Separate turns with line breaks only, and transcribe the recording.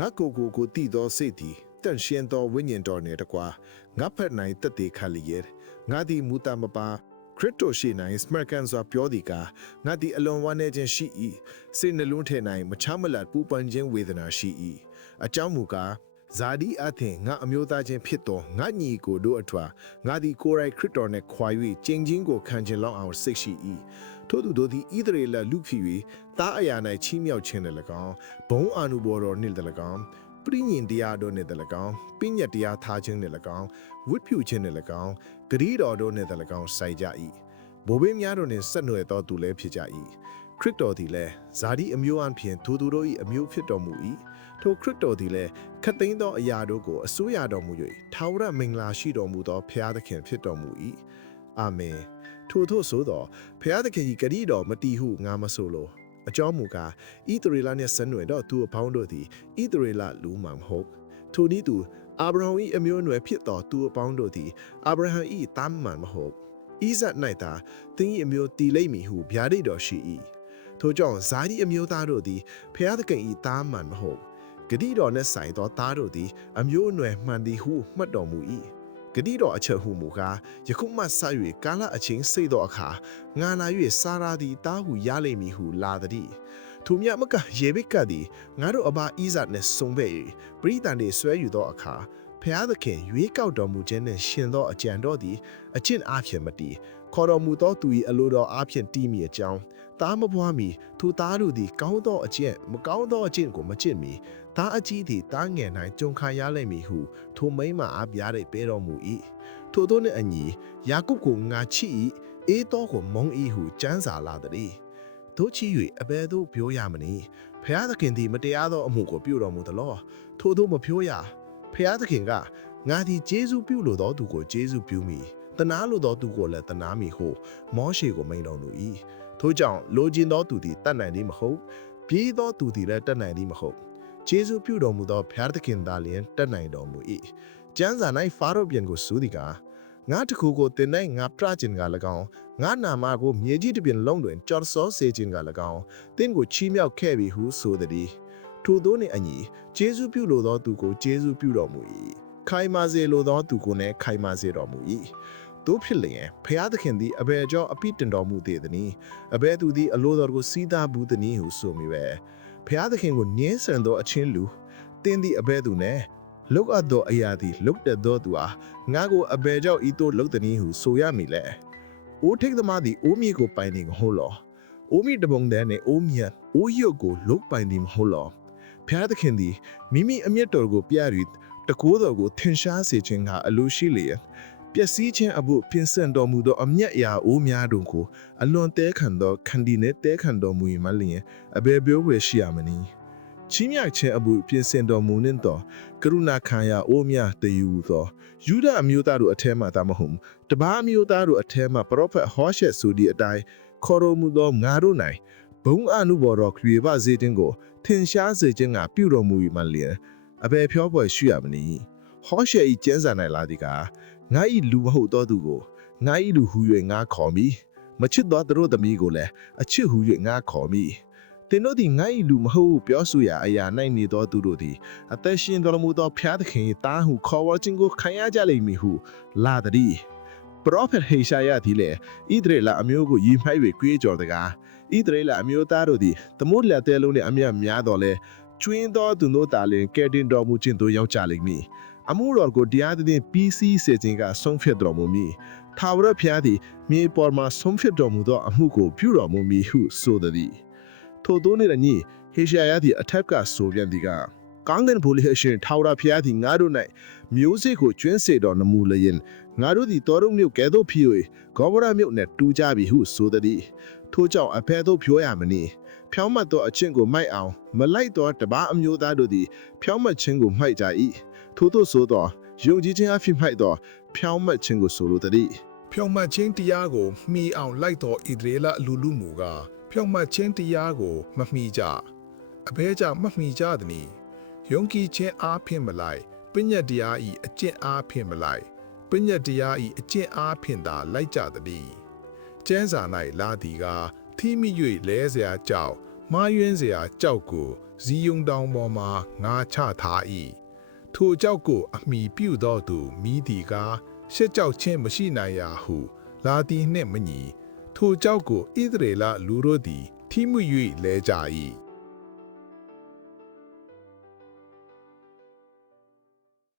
ငါကိုကိုကိုတည်သောစိတ်သည်တန့်ရှင်းသောဝိညာဉ်တော်နှင့်တကွာငါဖက်နိုင်တက်သေးခလျက်ငါသည်မူတာမပါခရစ်တိုရှိနိုင်စမကန်စွာပြောသည်ကားငါသည်အလွန်ဝမ်းနည်းခြင်းရှိ၏စိတ်နှလုံးထဲ၌မချမလတ်ပူပန်ခြင်းဝေဒနာရှိ၏အကြောင်းမူကားဇာဒီအသင်ငါအမျိုးသားချင်းဖြစ်သောငါညီကိုတို့အထွာငါသည်ကိုယ်ရိုက်ခရစ်တော်နှင့်ခွာ၍ကျင့်ချင်းကိုခံခြင်းလောက်အောင်စိတ်ရှိ၏ ထို့သူတို့သည်ဣသရေလလူဖြစ်၍တားအရာ၌ချီးမြှောက်ခြင်းလည်း၎င်းဘုံအာနုဘော်တော်နှင့်လည်း၎င်းပရိညင်တရားတို့နဲ့တ၎င်းပညတ်တရားထားခြင်းနဲ့၎င်းဝိဖြူခြင်းနဲ့၎င်းဂရီတော်တို့နဲ့တ၎င်းဆိုင်ကြ၏ဘိုးဘေးများတို့နှင့်ဆက်နွယ်သောသူလည်းဖြစ်ကြ၏ခရစ်တော်သည်လည်းဇာတိအမျိုးအဖြစ်သူသူတို့၏အမျိုးဖြစ်တော်မူ၏ထိုခရစ်တော်သည်လည်းခတ်သိမ်းသောအရာတို့ကိုအစိုးရတော်မူ၍ထာဝရမင်္ဂလာရှိတော်မူသောဖျားသခင်ဖြစ်တော်မူ၏အာမင် ထို့ထို့ဆိုသောဖျားသခင်၏ဂရီတော်မတီဟုငါမဆိုလိုအကြောင်းမူကားဣသရေလနှင့်ဆန်နွယ်တော့သူအပေါင်းတို့သည်ဣသရေလလူမှမဟုတ်ထိုနည်းသူအာဗြဟံ၏အမျိုးအနွယ်ဖြစ်သောသူအပေါင်းတို့သည်အာဗြဟံ၏သားမှန်မဟုတ်ဣဇက်၌သာသင်၏အမျိုးတည်လိမ့်မည်ဟုဗျာဒိတ်တော်ရှိ၏ထိုကြောင့်ဇာတိအမျိုးသားတို့သည်ဖျားသခင်၏သားမှန်မဟုတ်ဂတိတော်နှင့်ဆိုင်သောသားတို့သည်အမျိုးအနွယ်မှန်သည်ဟုမှတ်တော်မူ၏ ဂတိတော်အချက်ဟုမူကားယခုမှစ၍ကာလအချင်းစိတ်သောအခါငါလာ၍စာရာသည်တားဟုရလိမ့်မည်ဟုလာသည်သူမြတ်မကရေဘိကသည်ငါတို့အဘဣဇတ်နှင့်ဆုံပဲ့၍ပရိသန်တွေဆွဲယူသောအခါဖျားသခင်ရွေးကောက်တော်မူခြင်းနှင့်ရှင်သောအကြံတော်သည်အကျင့်အားဖြင့်မတည်ခေါ်တော်မူသောသူ၏အလိုတော်အားဖြင့်တည်မိအကြောင်းသားမပွားမီသူသားတို့သည်ကောင်းသောအကျင့်မကောင်းသောအကျင့်ကိုမကျင့်မီ သားအကြီးသည်သားငယ်၌ကြုံခါရလိမ့်မည်ဟုထိုမိမ့်မအားပြားတဲ့ပေးတော်မူ၏ထိုတို့နှင့်အညီယာကုပ်ကိုငါချစ်၏အေးတော်ကိုမုံ၏ဟုကြမ်းစာလာသည်တို့ချီ၍အဘယ်သို့ပြောရမနည်းဖျားသခင်သည်မတရားသောအမှုကိုပြုတော်မူသလောထို့သောမပြောရဖျားသခင်ကငါသည်ဂျေဇုပြုလိုသောသူကိုဂျေဇုပြုမိတနာလိုသောသူကိုလည်းတနာမိဟုမောရှေကိုမိန်တော်မူ၏ထို့ကြောင့်လိုချင်သောသူသည်တတ်နိုင်သည်မဟုတ်ပြေးသောသူသည်လည်းတတ်နိုင်သည်မဟုတ် ဂျေဇုပြုတော်မူသောဖျားသခင်သာလျှင်တတ်နိုင်တော်မူ၏ကျမ်းစာ၌ဖာရောပြန်ကိုစူးသည်ကားငါတခုကိုတင်၌ငါပြခြင်းက၎င်းငါနာမကိုမြေကြီးတစ်ပြင်လုံးတွင်ကြော်စောစေခြင်းက၎င်းတင်းကိုချီးမြှောက်ခဲ့ပြီဟုဆိုသည်ထို့သောနှင့်အညီဂျေဇုပြုလိုသောသူကိုဂျေဇုပြုတော်မူ၏ခိုင်မာစေလိုသောသူကိုလည်းခိုင်မာစေတော်မူ၏တို့ဖြစ်လျင်ဖျားသခင်သည်အဘယ်ကြောင့်အပိတင်တော်မူသေးသနည်းအဘယ်သူသည်အလိုတော်ကိုစီးသားဘူးသနည်းဟုဆိုမိပဲ ဖျားသခင်ကိုညှင်းဆန်သောအချင်းလူတင်းသည့်အဘယ်သူနဲ့လုတ်အပ်သောအရာသည်လုတ်တဲ့သောသူအားငါကိုအဘယ်ကြောင့်ဤသို့လုတ်သည်ဟုဆိုရမည်လဲအိုးထိတ်သမားသည်အိုးမြေကိုပိုင်နေကိုဟုတ်လောအိုးမြေတပုံတည်းနဲ့အိုးမြတ်အိုးရုပ်ကိုလုတ်ပိုင်သည်မဟုတ်လောဖျားသခင်သည်မိမိအမျက်တော်ကိုပြရည်တကိုးတော်ကိုထင်ရှားစေခြင်းကအလိုရှိလျက် ပျက်စီးခြင်းအဖို့ပြင်ဆင်တော်မူသောအမျက်အရာအိုးများတို့ကိုအလွန်တဲခံသောခန္ဒီနှင့်တဲခံတော်မူ၏မလျင်အဘယ်ပြောဝယ်ရှိရမနည်းချီးမြှောက်ခြင်းအဖို့ပြင်ဆင်တော်မူနှင့်သောကရုဏာခံရာအိုးများတည်ယူသောယူဒအမျိုးသားတို့အထက်မှသာမဟုတ်တပါးအမျိုးသားတို့အထက်မှပရောဖက်ဟောရှက်ဆိုသည့်အတိုင်းခေါ်တော်မူသောငါတို့၌ဘုံအနုဘော်တော်ခရီးပါစေခြင်းကိုထင်ရှားစေခြင်းကပြုတော်မူ၏မလျင်အဘယ်ဖြောပွဲရှိရမနည်းဟောရှက်ဤကျမ်းစာ၌လာသည်ကား ငါဤလူမဟုတ်သောသူကိုငါဤလူဟူ၍ငါခေါ်မိမချစ်သောသူတို့သမီးကိုလည်းအချစ်ဟူ၍ငါခေါ်မိသင်တို့သည်ငါဤလူမဟုတ်ဟုပြောဆိုရာအရာ၌နေသောသူတို့သည်အသက်ရှင်တော်မူသောဖျားသခင်၏တားဟုခေါ်ဝေါ်ခြင်းကိုခံရကြလိမ့်မည်ဟုလာသည်ပရောဖက်ဟေရှာယသည်လည်းဣသရေလအမျိုးကိုယီမိုက်၍ကြွေးကြော်တကားဣသရေလအမျိုးသားတို့သည်သမုဒ္ဒလက်တဲလုံးနှင့်အမျက်များတော်လဲကျွင်းသောသူတို့တာလင်ကဲတင်တော်မူခြင်းသို့ရောက်ကြလိမ့်မည် အမှုတော်ကိုတရားသဖြင့်ပြီးစီးစေခြင်းကဆုံးဖြတ်တော်မူမည်။ထာဝရဘုရားသည်မြေပေါ်မှာဆုံးဖြတ်တော်မူသောအမှုကိုပြုတော်မူမည်ဟုဆိုသည်။ထို့သောနေ့ညဟေရှာယသည်အထက်ကဆိုပြန်သည်ကကောင်းကင်ဘုရားရှင်ထာဝရဘုရားသည်ငါတို့၌မျိုးစေ့ကိုကျွင်းစေတော်မူလျင်ငါတို့သည်တော်ရုံမြို့ကဲ့သို့ဖြစ်၍ဂေါဘရမြို့နှင့်တူကြပြီဟုဆိုသည်။ထို့ကြောင့်အဖဲသို့ပြောရမည်။ဖြောင်းမတ်သောအချင်းကိုမိုက်အောင်မလိုက်သောတပားအမျိုးသားတို့သည်ဖြောင်းမတ်ခြင်းကိုမိုက်ကြ၏။ ထို့သို့ဆိုသောယုံကြည်ခြင်းအဖြစ်မိုက်သောဖြောင်းမတ်ခြင်းကိုဆိုလိုသည်
ဖြောင့်မတ်ခြင်းတရားကိုမှီအောင်လိုက်တော်ဣသရေလလူလူမူကဖြောင့်မတ်ခြင်းတရားကိုမမှီကြအဘဲကြောင့်မမှီကြသည်။ယုံကြည်ခြင်းအားဖြင့်မလိုက်ပညတ်တရားဤအကျင့်အားဖြင့်မလိုက်ပညတ်တရားဤအကျင့်အားဖြင့်သာလိုက်ကြသည်။ကျမ်းစာ၌လာသည်ကသီးမိ၍လဲเสียကြောင့် မာယွင်းเสียကြောက်ကိုဇီယုံတောင်ပေါ်မှာငါချထား၏ ထိုကြောက်ကို အမိပြုသောသူမိဒီကရှက်ကြောက်ခြင်းမရှိနိုင်ရာဟု လာတီနှင့်မညီထိုကြောက်ကိုဣသရေလလူတို့သည်ထိမှု၍လဲကြ၏